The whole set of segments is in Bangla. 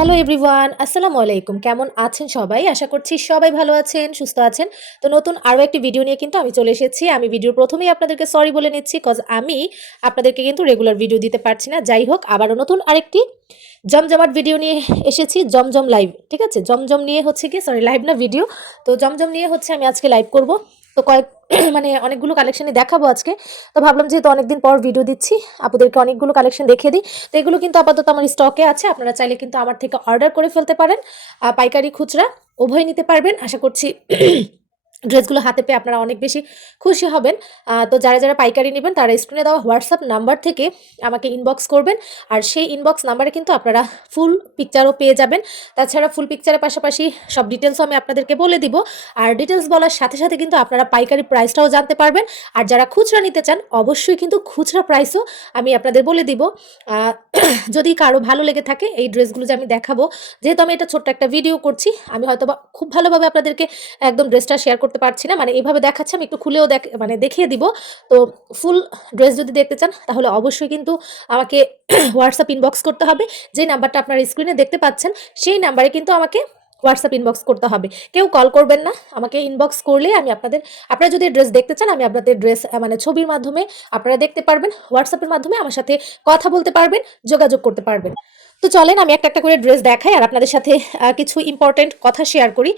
হ্যালো এভরিওয়ান, আসসালামু আলাইকুম। কেমন আছেন সবাই? আশা করছি সবাই ভালো আছেন, সুস্থ আছেন। তো নতুন আরও একটি ভিডিও নিয়ে কিন্তু আমি চলে এসেছি। আমি ভিডিওর প্রথমেই আপনাদেরকে সরি বলে নিচ্ছি, কজ আমি আপনাদেরকে কিন্তু রেগুলার ভিডিও দিতে পারছি না। যাই হোক, আবারও নতুন আরেকটি জমজমাট ভিডিও নিয়ে এসেছি, জমজম লাইভ। ঠিক আছে, জমজম নিয়ে হচ্ছে কি, সরি লাইভ না, ভিডিও। তো জমজম নিয়ে হচ্ছে আমি আজকে লাইভ করব। তো কয়েক মানে অনেকগুলো কালেকশনই দেখাবো আজকে। তো ভাবলাম যেহেতু অনেকদিন পর ভিডিও দিচ্ছি, আপুদেরকে অনেকগুলো কালেকশন দেখিয়ে দিই। তো এগুলো কিন্তু আপাতত আমার স্টকে আছে, আপনারা চাইলে কিন্তু আমার থেকে অর্ডার করে ফেলতে পারেন। পাইকারি খুচরা উভয় নিতে পারবেন। আশা করছি ড্রেসগুলো হাতে পেয়ে আপনারা অনেক বেশি খুশি হবেন। তো যারা যারা পাইকারি নেবেন তারা স্ক্রিনে দেওয়া হোয়াটসঅ্যাপ নাম্বার থেকে আমাকে ইনবক্স করবেন। আর সেই ইনবক্স নাম্বারে কিন্তু আপনারা ফুল পিকচারও পেয়ে যাবেন। তাছাড়া ফুল পিকচারের পাশাপাশি সব ডিটেলসও আমি আপনাদেরকে বলে দিব। আর ডিটেলস বলার সাথে সাথে কিন্তু আপনারা পাইকারি প্রাইসটাও জানতে পারবেন। আর যারা খুচরা নিতে চান অবশ্যই কিন্তু খুচরা প্রাইসও আমি আপনাদের বলে দিব। আহ, যদি কারো ভালো লেগে থাকে এই ড্রেসগুলো যে আমি দেখাবো, যেহেতু আমি এটা ছোট্ট একটা ভিডিও করছি, আমি হয়তো বা খুব ভালোভাবে আপনাদেরকে একদম ড্রেসটা শেয়ার করতে পারছি না, মানে এইভাবে দেখাচ্ছি, আমি একটু খুলেও মানে দেখিয়ে দিব। তো ফুল ড্রেস যদি দেখতে চান তাহলে অবশ্যই কিন্তু আমাকে হোয়াটসঅ্যাপ ইনবক্স করতে হবে। যে নাম্বারটা আপনার স্ক্রিনে দেখতে পাচ্ছেন সেই নাম্বারে কিন্তু আমাকে হোয়াটসঅ্যাপ ইনবক্স করতে হবে। কেউ কল করবেন না, আমাকে ইনবক্স করলে আমি আপনারা যদি ড্রেস দেখতে চান আমি আপনাদের ড্রেস মানে ছবির মাধ্যমে আপনারা দেখতে পারবেন। হোয়াটসঅ্যাপের মাধ্যমে আমার সাথে কথা বলতে পারবেন, যোগাযোগ করতে পারবেন। তো চলেন আমি একটা একটা করে ড্রেস দেখাই আর আপনাদের সাথে কিছু ইম্পর্টেন্ট কথা শেয়ার করি।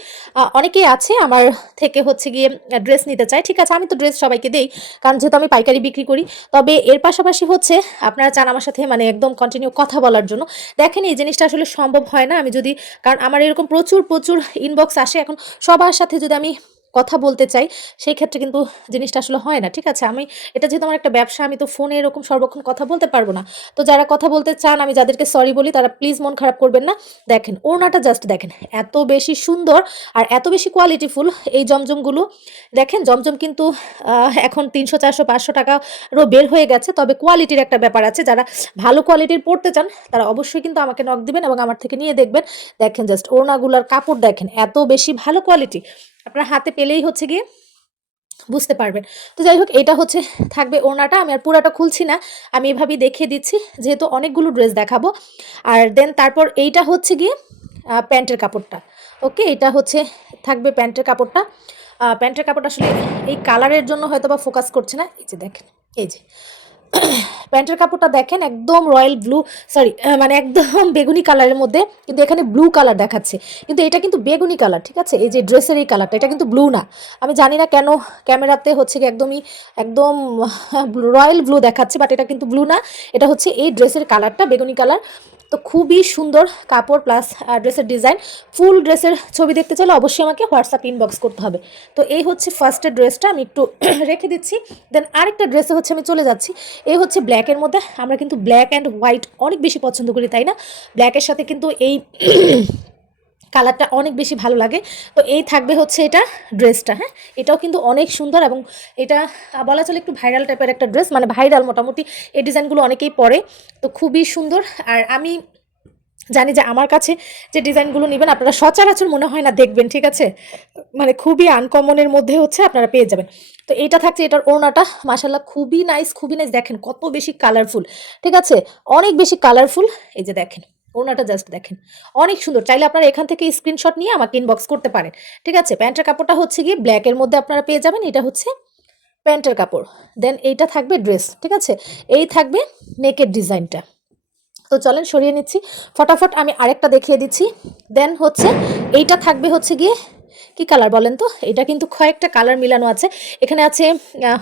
অনেকেই আছে আমার থেকে হচ্ছে গিয়ে ড্রেস নিতে চায়। ঠিক আছে, আমি তো ড্রেস সবাইকে দেই, কারণ যেহেতু আমি পাইকারি বিক্রি করি। তবে এর পাশাপাশি হচ্ছে আপনারা চান আমার সাথে মানে একদম কন্টিনিউ কথা বলার জন্য। দেখেন এই জিনিসটা আসলে সম্ভব হয় না, আমি যদি, কারণ আমার এরকম প্রচুর প্রচুর ইনবক্স আসে, এখন সবার সাথে যদি আমি কথা বলতে চাই সেই ক্ষেত্রে কিন্তু জিনিসটা আসলে হয় না। ঠিক আছে, আমি এটা যেহেতু আমার একটা ব্যবসা, আমি তো ফোনে এরকম সর্বক্ষণ কথা বলতে পারবো না। তো যারা কথা বলতে চান, আমি যাদেরকে সরি বলি, তারা প্লিজ মন খারাপ করবেন না। দেখেন ওড়নাটা জাস্ট দেখেন, এত বেশি সুন্দর আর এত বেশি কোয়ালিটিফুল এই জমজমগুলো। দেখেন জমজম কিন্তু এখন 300 400 500 টাকারও বের হয়ে গেছে। তবে কোয়ালিটির একটা ব্যাপার আছে, যারা ভালো কোয়ালিটির পড়তে চান তারা অবশ্যই কিন্তু আমাকে নক দিবেন এবং আমার থেকে নিয়ে দেখবেন। দেখেন জাস্ট ওড়নাগুলার কাপড় দেখেন, এত বেশি ভালো কোয়ালিটি, আপনার হাতে পেলেই হচ্ছে গিয়ে বুঝতে পারবেন। তো যাই হোক, এটা হচ্ছে থাকবে ওড়নাটা। আমি আর পুরাটা খুলছি না, আমি এভাবেই দেখিয়ে দিচ্ছি যেহেতু অনেকগুলো ড্রেস দেখাবো। আর দেন তারপর এইটা হচ্ছে গিয়ে প্যান্টের কাপড়টা। ওকে, এটা হচ্ছে থাকবে প্যান্টের কাপড়টা। প্যান্টের কাপড় আসলে এই কালারের জন্য হয়তো বা ফোকাস করছে না। এই যে দেখেন, এই যে প্যান্টের কাপড়টা দেখেন, একদম রয়্যাল ব্লু, সরি মানে একদম বেগুনি কালারের মধ্যে, কিন্তু এখানে ব্লু কালার দেখাচ্ছে, কিন্তু এটা কিন্তু বেগুনি কালার। ঠিক আছে, এই যে ড্রেসের এই কালারটা, এটা কিন্তু ব্লু না। আমি জানি না কেন ক্যামেরাতে হচ্ছে কি একদমই একদম রয়্যাল ব্লু দেখাচ্ছে, বাট এটা কিন্তু ব্লু না। এটা হচ্ছে এই ড্রেসের কালারটা বেগুনি কালার। তো খুবই সুন্দর কাপড় প্লাস ড্রেসের ডিজাইন। ফুল ড্রেসের ছবি দেখতে চাইলে অবশ্যই আমাকে হোয়াটসঅ্যাপ ইনবক্স করতে হবে। তো এই হচ্ছে ফার্স্টের ড্রেসটা, আমি একটু রেখে দিচ্ছি। দেন আরেকটা ড্রেসে হচ্ছে আমি চলে যাচ্ছি। এই হচ্ছে ব্ল্যাকের মধ্যে, আমরা কিন্তু ব্ল্যাক অ্যান্ড হোয়াইট অনেক বেশি পছন্দ করি, তাই না? ব্ল্যাকের সাথে কিন্তু এই কালারটা অনেক বেশি ভালো লাগে। তো এই থাকবে হচ্ছে এটা ড্রেসটা। হ্যাঁ, এটাও কিন্তু অনেক সুন্দর এবং এটা বলা চলে একটু ভাইরাল টাইপের একটা ড্রেস, মানে ভাইরাল মোটামুটি এই ডিজাইনগুলো অনেকেই পরে। তো খুবই সুন্দর। আর আমি জানি যে আমার কাছে যে ডিজাইনগুলো নেবেন আপনারা সচরাচর মনে হয় না দেখবেন। ঠিক আছে, মানে খুবই আনকমনের মধ্যে হচ্ছে আপনারা পেয়ে যাবেন। তো এটা থাকছে, এটার ওড়নাটা মাশাল্লাহ খুবই নাইস, খুবই নাইস। দেখেন কত বেশি কালারফুল, ঠিক আছে, অনেক বেশি কালারফুল। এই যে দেখেন ওড়নাটা জাস্ট দেখেন, অনেক সুন্দর। চাইলে আপনারা এখান থেকে স্ক্রিনশট নিয়ে আমাকে ইনবক্স করতে পারেন। ঠিক আছে, প্যান্টের কাপড়টা হচ্ছে গিয়ে ব্ল্যাকের মধ্যে আপনারা পেয়ে যাবেন। এটা হচ্ছে প্যান্টের কাপড়। দেন এইটা থাকবে ড্রেস। ঠিক আছে, এই থাকবে নেকের ডিজাইনটা। তো চলেন সরিয়ে নিচ্ছি ফটাফট, আমি আরেকটা দেখিয়ে দিচ্ছি। দেন হচ্ছে এইটা থাকবে হচ্ছে গিয়ে কি কালার বলেন তো? এটা কিন্তু কয়েকটা কালার মিলানো আছে। এখানে আছে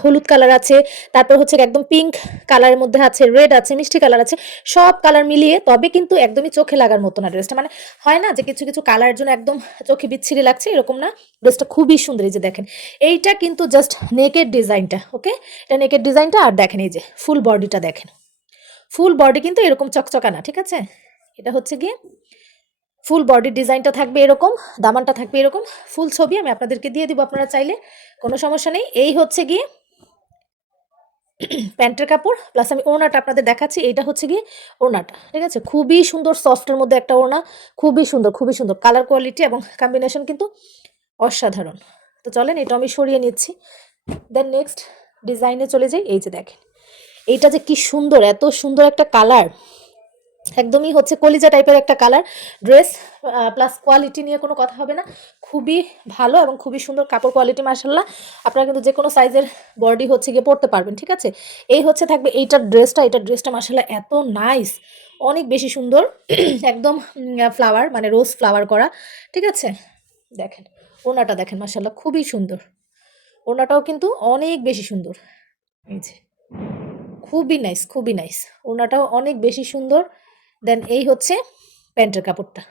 হলুদ কালার আছে, তারপর হচ্ছে একদম পিঙ্ক কালারের মধ্যে আছে, রেড আছে, মিষ্টি কালার আছে, সব কালার মিলিয়ে। তবে কিন্তু একদমই চোখে লাগার মতো না ড্রেসটা, মানে হয় না যে কিছু কিছু কালারের জন্য একদম চোখে বিচ্ছিরি লাগছে, এরকম না। ড্রেসটা খুবই সুন্দর। এই যে দেখেন, এইটা কিন্তু জাস্ট নেকের ডিজাইনটা। ওকে, এটা নেকের ডিজাইনটা। আর দেখেন এই যে ফুল বডিটা দেখেন, ফুল বডি কিন্তু এরকম চকচকা না। ঠিক আছে, এটা হচ্ছে গিয়ে ফুল বডির ডিজাইনটা থাকবে এরকম, দামানটা থাকবে এরকম। ফুল ছবি আমি আপনাদেরকে দিয়ে দিব, আপনারা চাইলে, কোনো সমস্যা নেই। এই হচ্ছে গিয়ে প্যান্টের কাপড় প্লাস আমি ওড়নাটা আপনাদের দেখাচ্ছি। এইটা হচ্ছে গিয়ে ওড়নাটা। ঠিক আছে, খুবই সুন্দর, সফটের মধ্যে একটা ওড়না, খুবই সুন্দর, খুবই সুন্দর কালার কোয়ালিটি এবং কম্বিনেশন কিন্তু অসাধারণ। তো চলেন এটা আমি সরিয়ে নিচ্ছি। দেন নেক্সট ডিজাইনে চলে যাই। এই যে দেখেন, এইটা যে কি সুন্দর, এত সুন্দর একটা কালার। একদমই হচ্ছে কলিজা টাইপের একটা কালার ড্রেস, প্লাস কোয়ালিটি নিয়ে কোনো কথা হবে না। খুবই ভালো এবং খুবই সুন্দর কাপড় কোয়ালিটি মাশাআল্লাহ। আপনারা কিন্তু যে কোনো সাইজের বডি হচ্ছে গিয়ে পরতে পারবেন, ঠিক আছে? এই হচ্ছে থাকবে এইটার ড্রেসটা। এটার ড্রেসটা মাশাআল্লাহ এত নাইস, অনেক বেশি সুন্দর। একদম ফ্লাওয়ার মানে রোজ ফ্লাওয়ার করা, ঠিক আছে? দেখেন ওড়নাটা দেখেন মাশাআল্লাহ খুবই সুন্দর। ওড়নাটাও কিন্তু অনেক বেশি সুন্দর। এই যে খুবই নাইস, খুবই নাইস। ওড়নাটাও অনেক বেশি সুন্দর। দেন এই হচ্ছে প্যান্টের কাপড়টা,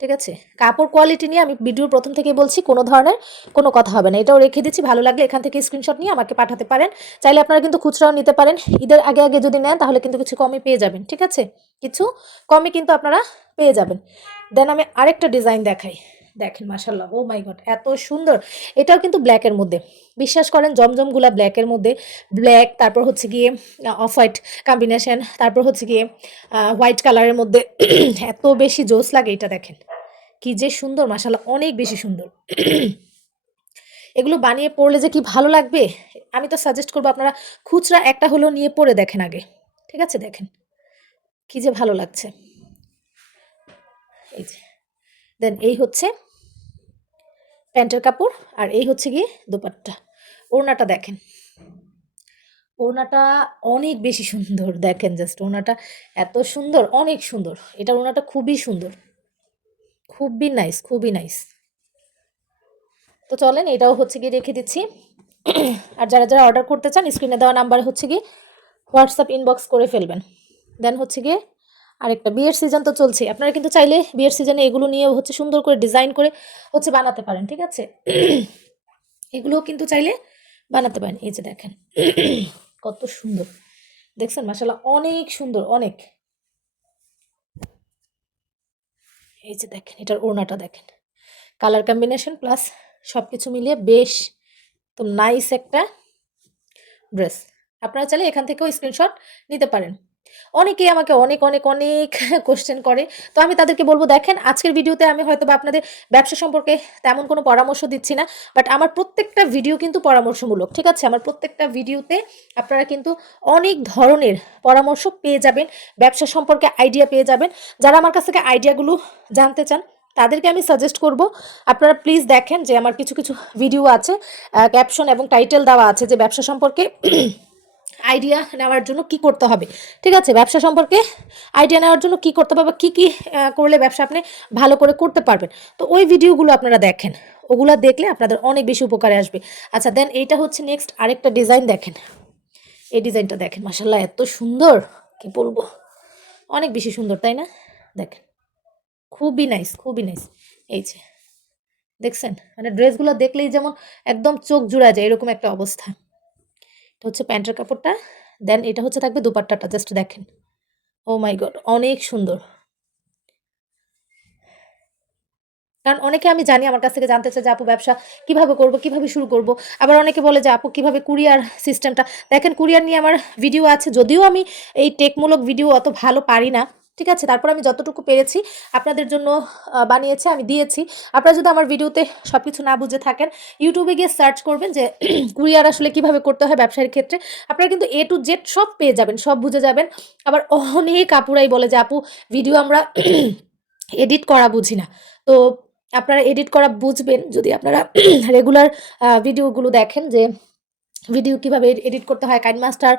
ঠিক আছে? কাপড় কোয়ালিটি নিয়ে আমি ভিডিওর প্রথম থেকেই বলছি কোনো ধরনের কোনো কথা হবে না। এটাও রেখে দিচ্ছি, ভালো লাগলে এখান থেকে স্ক্রিনশট নিয়ে আমাকে পাঠাতে পারেন। চাইলে আপনারা কিন্তু খুচরাও নিতে পারেন। ঈদের আগে আগে যদি নেন তাহলে কিন্তু কিছু কমে পেয়ে যাবেন, ঠিক আছে? কিছু কমে কিন্তু আপনারা পেয়ে যাবেন। দেন আমি আরেকটা ডিজাইন দেখাই। দেখেন মাশাআল্লাহ, ও মাই গড এত সুন্দর। এটাও কিন্তু ব্ল্যাকের মধ্যে, বিশ্বাস করেন জমজমগুলা ব্ল্যাকের মধ্যে। ব্ল্যাক, তারপর হচ্ছে গিয়ে অফ হোয়াইট কম্বিনেশন, তারপর হচ্ছে গিয়ে হোয়াইট কালারের মধ্যে এত বেশি জোস লাগে। এটা দেখেন কি যে সুন্দর মাশাআল্লাহ, অনেক বেশি সুন্দর। এগুলো বানিয়ে পড়লে যে কি ভালো লাগবে, আমি তো সাজেস্ট করবো আপনারা খুচরা একটা হলেও নিয়ে পড়ে দেখেন আগে, ঠিক আছে? দেখেন কি যে ভালো লাগছে। এই যে দেন এই হচ্ছে প্যান্টের কাপড়, আর এই হচ্ছে গিয়ে দোপাট্টা। ওড়নাটা দেখেন, ওড়নাটা অনেক বেশি সুন্দর। দেখেন জাস্ট ওড়নাটা এত সুন্দর, অনেক সুন্দর। এটার ওড়নাটা খুবই সুন্দর, খুবই নাইস, খুবই নাইস। তো চলেন এটাও হচ্ছে গিয়ে রেখে দিচ্ছি। আর যারা যারা অর্ডার করতে চান স্ক্রিনে দেওয়া নাম্বার হচ্ছে গিয়ে হোয়াটসঅ্যাপ ইনবক্স করে ফেলবেন। দেন হচ্ছে গিয়ে আরেকটা, বিয়ের সিজন তো চলছে, আপনারা কিন্তু চাইলে বিয়ের সিজনে এগুলো নিয়ে হচ্ছে সুন্দর করে ডিজাইন করে হচ্ছে বানাতে পারেন, ঠিক আছে? এগুলোও কিন্তু চাইলে বানাতে পারেন। এই যে দেখেন কত সুন্দর, দেখছেন মাশাআল্লাহ অনেক সুন্দর, অনেক। এই যে দেখেন এটার ওড়নাটা দেখেন, কালার কম্বিনেশন প্লাস সব কিছু মিলিয়ে বেশ তো নাইস একটা ড্রেস। আপনারা চাইলে এখান থেকেও স্ক্রিনশট নিতে পারেন। অনেকেই আমাকে অনেক, অনেক, অনেক কোয়েশ্চেন করে। তো আমি তাদেরকে বলব দেখেন আজকের ভিডিওতে আমি হয়তোবা আপনাদের ব্যবসা সম্পর্কে তেমন কোনো পরামর্শ দিচ্ছি না। বাট আমার প্রত্যেকটা ভিডিও কিন্তু পরামর্শমূলক, ঠিক আছে? আমার প্রত্যেকটা ভিডিওতে আপনারা কিন্তু অনেক ধরনের পরামর্শ পেয়ে যাবেন, ব্যবসা সম্পর্কে আইডিয়া পেয়ে যাবেন। যারা আমার কাছ থেকে আইডিয়াগুলো জানতে চান তাদেরকে আমি সাজেস্ট করব আপনারা প্লিজ দেখেন যে আমার কিছু, কিছু ভিডিও আছে, ক্যাপশন এবং টাইটেল দেওয়া আছে যে ব্যবসা সম্পর্কে আইডিয়া নেওয়ার জন্য কি করতে হবে, ঠিক আছে? ব্যবসা সম্পর্কে আইডিয়া নেওয়ার জন্য কি করতে হবে বা কী কী করলে ব্যবসা আপনি ভালো করে করতে পারবেন। তো ওই ভিডিওগুলো আপনারা দেখেন, ওগুলো দেখলে আপনাদের অনেক বেশি উপকারে আসবে। আচ্ছা দেন এইটা হচ্ছে নেক্সট আরেকটা ডিজাইন দেখেন। এই ডিজাইনটা দেখেন মাশাআল্লাহ এত সুন্দর, কি বলবো, অনেক বেশি সুন্দর, তাই না? দেখেন খুবই নাইস, খুবই নাইস। এই যে দেখছেন, মানে ড্রেসগুলো দেখলেই যেমন একদম চোখ জুড়া যায় এরকম একটা অবস্থা। এটা হচ্ছে প্যান্টের কাপড়টা। দেন এটা হচ্ছে থাকবে দুপাট্টাটা, জাস্ট দেখেন। ও মাই গড অনেক সুন্দর। কারণ অনেকে আমি জানি আমার কাছ থেকে জানতে চায় যে আপু ব্যবসা কিভাবে করব, কিভাবে শুরু করব। আবার অনেকে বলে যে আপু কিভাবে কুরিয়ার সিস্টেমটা। দেখেন কুরিয়ার নিয়ে আমার ভিডিও আছে, যদিও আমি এই টেকমূলক ভিডিও অত ভালো পারি না, ঠিক আছে? তারপর আমি যতটুকু পেরেছি আপনাদের জন্য বানিয়েছি, আমি দিয়েছি। আপনারা যদি আমার ভিডিওতে সব কিছু না বুঝে থাকেন ইউটিউবে গিয়ে সার্চ করবেন যে কুরিয়ার আসলে কিভাবে করতে হয় ব্যবসায়ের ক্ষেত্রে, আপনারা কিন্তু A to Z সব পেয়ে যাবেন, সব বুঝে যাবেন। আবার অনেক আপুরাই বলে যে আপু ভিডিও আমরা এডিট করা বুঝি না। তো আপনারা এডিট করা বুঝবেন যদি আপনারা রেগুলার ভিডিওগুলো দেখেন যে ভিডিও কিভাবে এডিট করতে হয়, কাইনমাস্টার,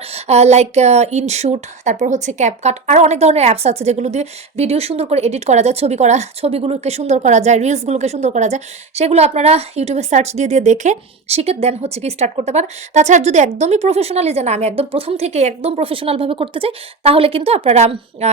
লাইক ইনশুট, তারপর হচ্ছে ক্যাপকাট, আরও অনেক ধরনের অ্যাপস আছে যেগুলো দিয়ে ভিডিও সুন্দর করে এডিট করা যায়, ছবিগুলোকে সুন্দর করা যায়, রিলসগুলোকে সুন্দর করা যায়। সেগুলো আপনারা ইউটিউবে সার্চ দিয়ে দিয়ে দেখে শিখে দেন হচ্ছে কি স্টার্ট করতে পারেন। তাছাড়া যদি একদমই প্রফেশনালি যে না আমি একদম প্রথম থেকে একদম প্রফেশনালভাবে করতে চাই তাহলে কিন্তু আপনারা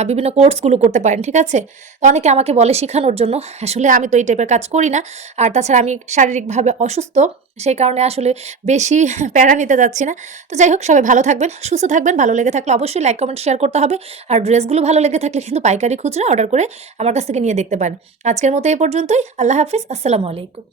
বিভিন্ন কোর্সগুলো করতে পারেন, ঠিক আছে? তো অনেকে আমাকে বলে শেখানোর জন্য, আসলে আমি তো এই টাইপের কাজ করি না। আর তাছাড়া আমি শারীরিকভাবে অসুস্থ, সেই কারণে আসলে বেশি প্যারা নিতে যাচ্ছি না। তো যাই হোক সবাই ভালো থাকবেন, সুস্থ থাকবেন। ভালো লেগে থাকলে অবশ্যই লাইক, কমেন্ট, শেয়ার করতে হবে। আর ড্রেসগুলো ভালো লেগে থাকলে কিন্তু পাইকারি খুচরা অর্ডার করে আমার কাছ থেকে নিয়ে দেখতে পারেন। আজকের মতো এই পর্যন্তই। আল্লাহ হাফিজ, আসসালামু আলাইকুম।